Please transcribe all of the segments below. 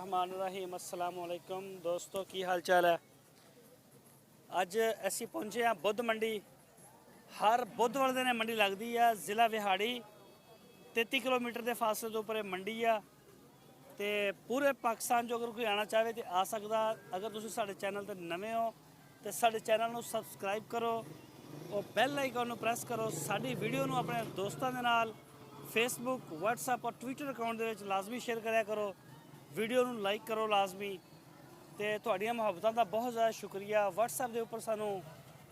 बिस्मिल्लाहिर्रहमानिर्रहीम अस्सलाम वालेकुम दोस्तों की हाल चाल है। ਅੱਜ ਅਸੀਂ ਪਹੁੰਚੇ ਹਾਂ ਬੁੱਧ ਮੰਡੀ। ਹਰ ਬੁੱਧ ਵਾਲੇ ਦਿਨ ਮੰਡੀ ਲੱਗਦੀ ਆ। ਜ਼ਿਲ੍ਹਾ ਵਿਹਾੜੀ 33 ਕਿਲੋਮੀਟਰ ਦੇ ਫਾਸਲੇ ਤੋਂ ਉੱਪਰ ਇਹ ਮੰਡੀ ਆ ਤੇ ਪੂਰੇ ਪਾਕਿਸਤਾਨ ਜੋ ਅਗਰ ਕੋਈ ਆਉਣਾ ਚਾਹੇ ਤੇ ਆ ਸਕਦਾ। ਅਗਰ ਤੁਸੀਂ ਸਾਡੇ ਚੈਨਲ ਤੇ ਨਵੇਂ ਹੋ ਤੇ ਸਾਡੇ ਚੈਨਲ ਨੂੰ ਸਬਸਕ੍ਰਾਈਬ ਕਰੋ और बैल आइकन ਨੂੰ ਪ੍ਰੈਸ ਕਰੋ। ਸਾਡੀ ਵੀਡੀਓ ਨੂੰ ਆਪਣੇ ਦੋਸਤਾਂ ਦੇ ਨਾਲ ਫੇਸਬੁੱਕ WhatsApp और ट्विटर ਅਕਾਊਂਟ ਦੇ ਵਿੱਚ ਲਾਜ਼ਮੀ ਸ਼ੇਅਰ ਕਰਿਆ ਕਰੋ। ਵੀਡੀਓ ਨੂੰ ਲਾਈਕ ਕਰੋ ਲਾਜ਼ਮੀ ਤੇ ਤੁਹਾਡੀਆਂ ਮੁਹੱਬਤਾਂ ਦਾ ਬਹੁਤ ਜ਼ਿਆਦਾ ਸ਼ੁਕਰੀਆ। WhatsApp ਦੇ ਉੱਪਰ ਸਾਨੂੰ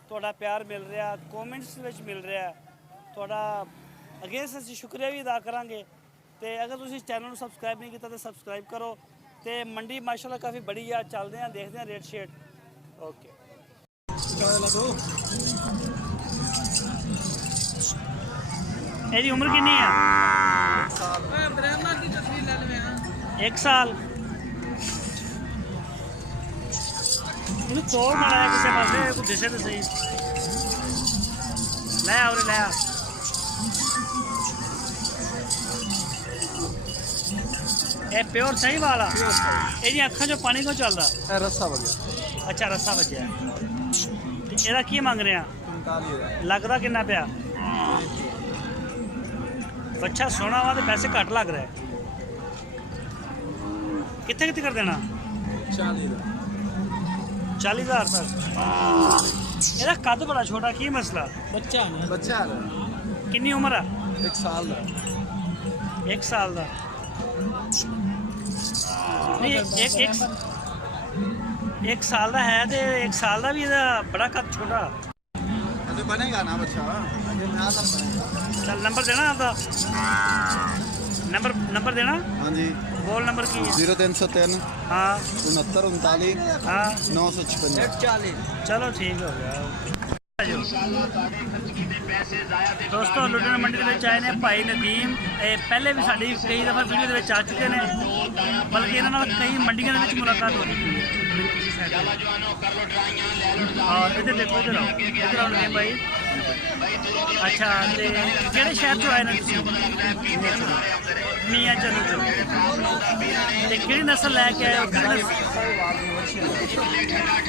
ਤੁਹਾਡਾ ਪਿਆਰ ਮਿਲ ਰਿਹਾ, ਕਮੈਂਟਸ ਵਿੱਚ ਮਿਲ ਰਿਹਾ ਤੁਹਾਡਾ। ਅੱਗੇ ਅਸੀਂ ਸ਼ੁਕਰੀਆ ਵੀ ਅਦਾ ਕਰਾਂਗੇ ਤੇ ਅਗਰ ਤੁਸੀਂ ਚੈਨਲ ਨੂੰ ਸਬਸਕ੍ਰਾਈਬ ਨਹੀਂ ਕੀਤਾ ਤਾਂ ਸਬਸਕ੍ਰਾਈਬ ਕਰੋ। ਤੇ ਮੰਡੀ ਮਾਸ਼ਾਅੱਲਾ ਕਾਫੀ ਬੜੀ ਆ। ਚੱਲਦੇ ਆ ਦੇਖਦੇ ਆ ਰੇਟ ਸ਼ੇਟ। ਓਕੇ ਇਹਦੀ ਉਮਰ ਕਿੰਨੀ ਆ? 1 ਸਾਲ। ਇਹਨੂੰ ਤੋੜ ਮਾਰਿਆ ਕਿਸੇ ਪਾਸੇ ਕੋਈ ਦਿਸੇ ਤਾਂ ਸਹੀ। ਲੈ ਆ ਉਰੇ ਲੈ ਆ। ਇਹ ਪਿਓਰ ਸਹੀ ਵਾਲਾ। ਇਹਦੀਆਂ ਅੱਖਾਂ 'ਚੋਂ ਪਾਣੀ ਕਿਉਂ ਚੱਲਦਾ? ਰੱਸਾ ਵਜਿਆ। ਅੱਛਾ ਰੱਸਾ ਵੱਜਿਆ। ਇਹਦਾ ਕੀ ਮੰਗ ਰਿਹਾ? 45 ਲੱਗਦਾ ਕਿੰਨਾ ਪਿਆ? ਬੱਚਾ ਸੋਹਣਾ ਵਾ ਤੇ ਪੈਸੇ ਘੱਟ ਲੱਗ ਰਿਹਾ। ਕਿੱਥੇ ਕਿੱਥੇ ਕਰ ਦੇਣਾ? 40,000 ਤੱਕ। ਇਹਦਾ ਕੱਦ ਬੜਾ ਛੋਟਾ, ਕੀ ਮਸਲਾ? ਬੱਚਾ ਕਿੰਨੀ ਉਮਰ ਆ? 1 ਸਾਲ ਦਾ। 1 ਸਾਲ ਦਾ ਨਹੀਂ, ਇੱਕ ਸਾਲ ਦਾ ਹੈ ਤੇ 1 ਸਾਲ ਦਾ ਵੀ ਇਹਦਾ ਬੜਾ ਕੱਦ ਛੋਟਾ। अरे बनेगा ना बच्चा, अरे नया साल बनेगा। चल नंबर देना आपका। नंबर देना। हाँ जी बोल नंबर की है। 0303 हाँ 69 39 हाँ 956। चलो ठीक हो गया। ਦੋਸਤੋ ਲੁਧਿਆਣਾ ਮੰਡੀ ਦੇ ਵਿੱਚ ਆਏ ਨੇ ਭਾਈ ਨਦੀਮ। ਇਹ ਪਹਿਲੇ ਵੀ ਸਾਡੀ ਕਈ ਦਫਾ ਵੀਡੀਓ ਦੇ ਵਿੱਚ ਆ ਚੁੱਕੇ ਨੇ, ਬਲਕਿ ਇਹਨਾਂ ਨਾਲ ਕਈ ਮੰਡੀਆਂ ਦੇ ਵਿੱਚ ਮੁਲਾਕਾਤ ਹੋ ਚੁੱਕੀ ਹੈ। ਔਰ ਇੱਥੇ ਦੇਖੋ ਇੱਧਰ ਆਓ ਨਦੀਮ ਭਾਈ। ਅੱਛਾ ਤੇ ਕਿਹੜੇ ਸ਼ਹਿਰ ਤੋਂ ਆਏ ਨੇ ਤੁਸੀਂ? ਮੀਆਂ ਚਲੋ ਚੋ। ਤੇ ਕਿਹੜੀ ਨਸਲ ਲੈ ਕੇ ਆਏ ਹੋ?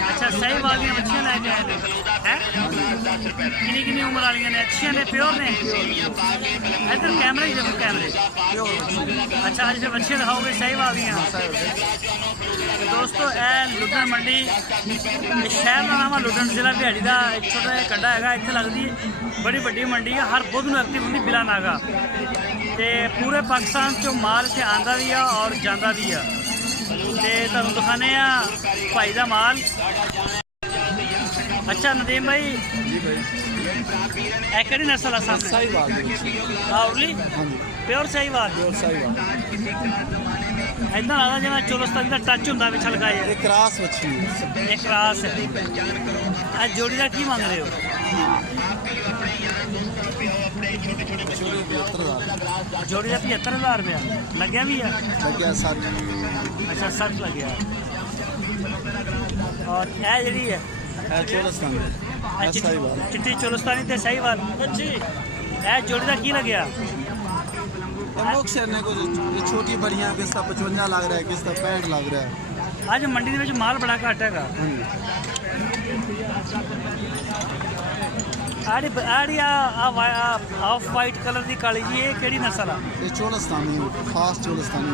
ਅੱਛਾ ਸਹੀਵਾਲ ਦੀਆਂ ਮੱਛੀਆਂ ਲੈ ਕੇ ਆਏ ਨੇ। ਹੈ ਕਿੰਨੀ ਕਿੰਨੀ ਉਮਰ ਵਾਲੀਆਂ ਨੇ? ਅੱਛੀਆਂ ਨੇ, ਪਿਓਰ ਨੇ। ਇੱਧਰ ਕੈਮਰੇ ਹੀ ਦੇਖੋ, ਕੈਮਰੇ। ਅੱਛਾ ਅੱਜ ਫਿਰ ਮੱਛੀਆਂ ਦਿਖਾਓਗੇ ਸਹੀਵਾਲ ਦੀਆਂ। ਦੋਸਤੋ ਇਹ ਲੁਧਿਆਣਾ ਮੰਡੀ, ਇਹ ਸ਼ਹਿਰ ਦਾ ਨਾਮ ਹੈ ਲੁਧਿਆਣਾ, ਜ਼ਿਲ੍ਹਾ ਵਿਹਾੜੀ ਦਾ ਇੱਕ ਛੋਟਾ ਜਿਹਾ ਕੱਡਾ ਹੈਗਾ। ਇੱਥੇ ਲੱਗਦੀ ਹੈ ਬੜੀ ਵੱਡੀ ਮੰਡੀ ਹੈ। ਹਰ ਬੁੱਧ ਨੂੰ ਐਕਟਿਵ ਹੁੰਦੀ ਬਿਲਾ ਨਾਗਾ ਤੇ ਪੂਰੇ ਪਾਕਿਸਤਾਨ 'ਚੋਂ ਮਾਲ ਇੱਥੇ ਆਉਂਦਾ ਵੀ ਆ ਔਰ ਜਾਂਦਾ ਵੀ ਆ। ਤੇ ਤੁਹਾਨੂੰ ਦਿਖਾਉਂਦੇ ਆ ਭਾਈ ਦਾ ਮਾਲ। ਅੱਛਾ ਨਦੀਮ ਭਾਈ जी भाई ਇਹ ਕਿਹੜੀ ਨਸਲ ਆ ਸਾਹਮਣੇ? साहिवाल ਆਉਲੀ हाँ जी ਪਿਓਰ ਸਹੀਵਾਲ। प्योर साहिवाल। ਇੱਦਾਂ ਲੱਗਦਾ ਜਿਵੇਂ ਚੋਲਸਤਾਨੀ ਦਾ ਟੱਚ ਹੁੰਦਾ ਵਿੱਚ ਲਗਾਇਆ। ये क्रॉस मछली है। ਇਹ ਕਰਾਸ ਹੈ। ਅੱਜ ਜੋੜੀ ਦਾ ਕੀ ਮੰਗ ਰਹੇ ਹੋ? छोटे 75,000 ਜੋੜੀ ਦਾ 75,000 ਰੁਪਇਆ ਲੱਗਿਆ ਵੀ ਆ। लग गया 60। ਅੱਛਾ 60 ਲੱਗਿਆ। ਔਰ ਇਹ ਜਿਹੜੀ ਹੈ चोलस्तान ਇਹ साहिवाल। ਚਿੱਟੀ ਚੋਲਸਤਾਨੀ ਤੇ ਸਹੀਵਾਲ। ਇਹ ਜੋੜੀ ਦਾ ਕੀ ਲੱਗਿਆ? लोग शेरने को ये छोटी बढ़िया, किसका 55 लग रहा है, किसका 65 लग रहा है। ਅੱਜ ਮੰਡੀ ਦੇ ਵਿੱਚ ਮਾਲ ਬੜਾ ਘੱਟ ਹੈਗਾ। हाँ जी ਆੜੀ ਆਫ ਵਾਈਟ ਕਲਰ ਦੀ ਕਾਲੀ ਜੀ, ਇਹ ਕਿਹੜੀ ਨਸਲ ਆ? ये चोलस्तानी खास चोलस्तानी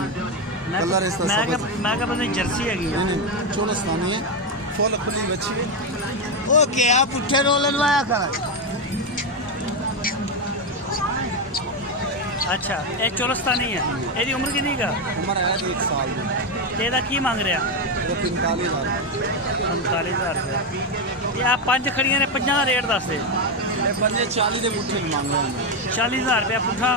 कलर इसका ਮੈਂ सबज। ਕਿਹਾ ਪਤਾ ਨਹੀਂ ਜਰਸੀ ਹੈਗੀ ਆ। नहीं चोलस्तानी है, फुल खुली बच्ची। ओके आप उठे रोलन वाया कर। ਅੱਛਾ ਇਹ ਚੋਲਸਤਾਨੀ ਹੈ। ਇਹਦੀ ਉਮਰ ਕਿੰਨੀ ਕਾ? उम्र है 1 साल की। ਤੇ ਇਹਦਾ ਕੀ ਮੰਗ ਰਿਹਾ? ये 45,000। 45,000 ਰੁਪਇਆ। ਇਹ ਆ ਪੰਜ ਖੜੀਆਂ ਨੇ, ਪੰਜਾਂ ਦਾ ਰੇਟ ਦੱਸ ਦੇ। ये 40 ਦੇ ਮੁੱਠੇ ਨੂੰ ਮੰਗ ਰਹੇ ਨੇ। 40,000 ਰੁਪਇਆ ਪੁੱਠਾ।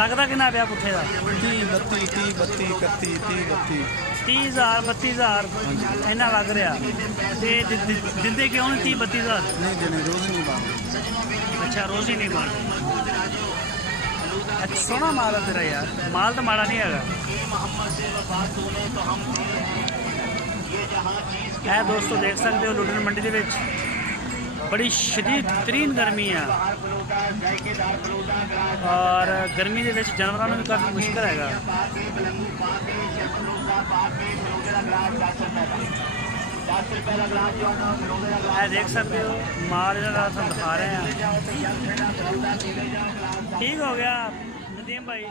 ਲੱਗਦਾ ਕਿੰਨਾ ਪਿਆ ਪੁੱਠੇ ਦਾ? 30 32 30 32 31 30 32 30,000 32,000 ਇੰਨਾ ਲੱਗ ਰਿਹਾ। ਤੇ ਦਿੰਦੇ ਕਿਉਂ ਨਹੀਂ 30 32,000? नहीं देने, रोज नहीं बांध। ਅੱਛਾ ਰੋਜ਼ ਹੀ ਨਹੀਂ ਮਾਰਦੇ। ਅੱਛਾ ਸੋਹਣਾ ਮਾਲ ਹੈ ਤੇਰਾ ਯਾਰ। ਮਾਲ ਤਾਂ ਮਾੜਾ ਨਹੀਂ ਹੈਗਾ। ਇਹ ਦੋਸਤੋ ਦੇਖ ਸਕਦੇ ਹੋ ਲੁਧਿਆਣਾ ਮੰਡੀ ਦੇ ਵਿੱਚ बड़ी शदीद तरीन गर्मी है और गर्मी के जानवरों में भी काफ़ी मुश्किल है। ਇਹ ਦੇਖ ਸਕਦੇ ਹੋ ਮਾਲ ਜਿਹੜਾ ਤੁਹਾਨੂੰ ਦਿਖਾ ਰਹੇ ਆ। ਠੀਕ ਹੋ ਗਿਆ ਨਦੀਮ ਭਾਈ।